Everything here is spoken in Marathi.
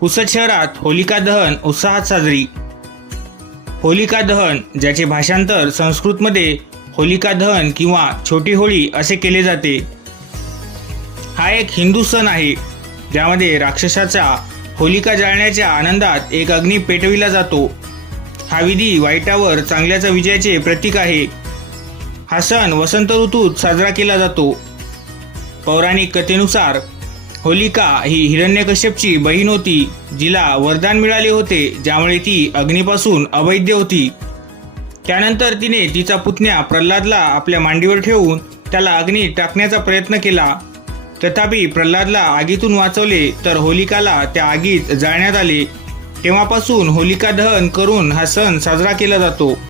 पुसद शहरात होलिका दहन उत्साहात साजरी. होलिका दहन ज्याचे भाषांतर संस्कृतमध्ये होलिका दहन किंवा छोटी होळी असे केले जाते. हा एक हिंदू सण आहे ज्यामध्ये राक्षसाचा होलिका जाळण्याच्या आनंदात एक अग्नी पेटविला जातो. हा विधी वाईटावर चांगल्याच्या विजयाचे प्रतीक आहे. हा सण वसंत ऋतूत साजरा केला जातो. पौराणिक कथेनुसार होलिका ही हिरण्यकश्यपची बहीण होती जिला वरदान मिळाले होते ज्यामुळे ती अग्नीपासून अवैध होती. त्यानंतर तिने तिचा पुतण्या प्रल्हादला आपल्या मांडीवर ठेवून त्याला अग्नीत टाकण्याचा प्रयत्न केला. तथापि प्रल्हादला आगीतून वाचवले तर होलिकाला त्या आगीत जाळण्यात आले. तेव्हापासून होलिका दहन करून हा सण साजरा केला जातो.